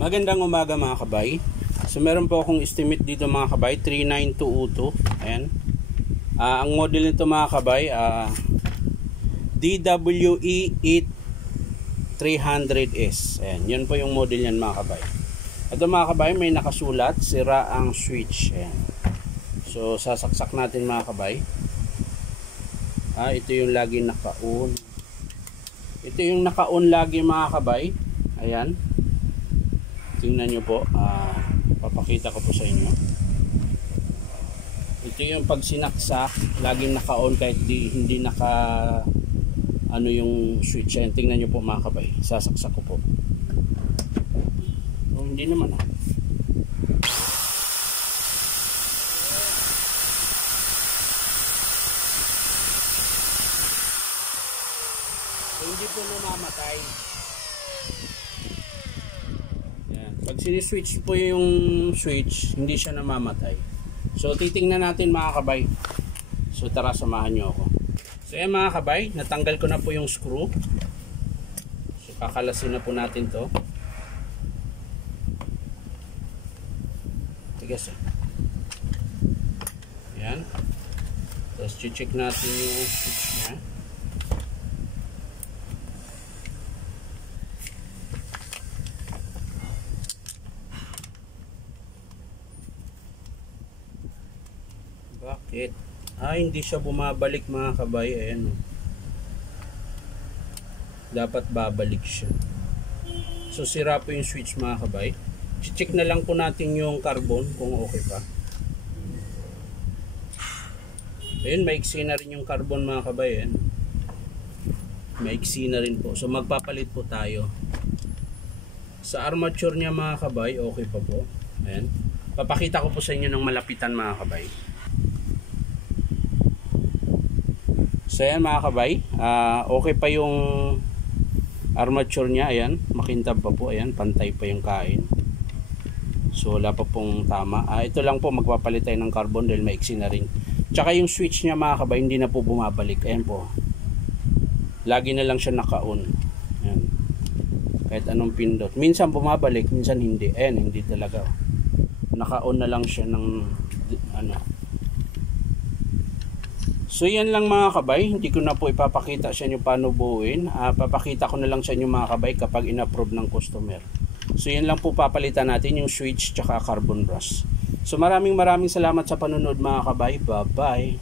Magandang umaga mga kabay. So meron po akong estimate dito mga kabay, 39202. Ayan. Ang model nito mga kabay, DWE-8300S. Ayan, yun po yung model niyan mga kabay. Ito mga kabay, may nakasulat, sira ang switch. Ayan. So sasaksak natin mga kabay. Ito yung lagi naka-on. Ito yung naka-on lagi mga kabay. Ayan. Tingnan nyo po. Papakita ko po sa inyo. Ito yung pag sinaksak, laging naka-on kahit hindi naka yung switch. Ayan. Tingnan nyo po mga kabay. Sasaksak ko po. Hindi naman hindi po namamatay. Yan. Pag siniswitch po yung switch, hindi siya namamatay. So titingnan natin mga kabay. So tara, samahan nyo ako. So yan mga kabay, natanggal ko na po yung screw. So kakalasin na po natin to. Tigas eh. Yan. Tapos check natin yung switch nya. Bakit? Hindi siya bumabalik mga kabay. Ayan o. Dapat babalik siya. So sira po yung switch mga kabay. Check na lang po natin yung carbon kung okay pa. Ayun, maiksi na rin yung carbon mga kabay. Ayan. Maiksi na rin po. So magpapalit po tayo. Sa armature niya mga kabay, okay pa po. Ayan. Papakita ko po sa inyo ng malapitan mga kabay. So ayan mga kabay, okay pa yung armature niya. Ayan, makintab pa po. Ayan, pantay pa yung kain. So wala pa pong tama. Ito lang po, magpapalit tayo ng carbon dahil maiksi na rin. Tsaka yung switch niya mga kabay, hindi na po bumabalik. Ayan po, lagi na lang siya naka-on. Ayan. Kahit anong pindot, minsan bumabalik, minsan hindi. Ayan, hindi talaga. Naka-on na lang siya ng So yan lang mga kabay, hindi ko na po ipapakita sa inyo paano buuin. Papakita ko na lang sa inyo mga kabay kapag in-approve ng customer. So yan lang po, papalitan natin yung switch tsaka carbon brush. So maraming salamat sa panonood mga kabay. Bye bye.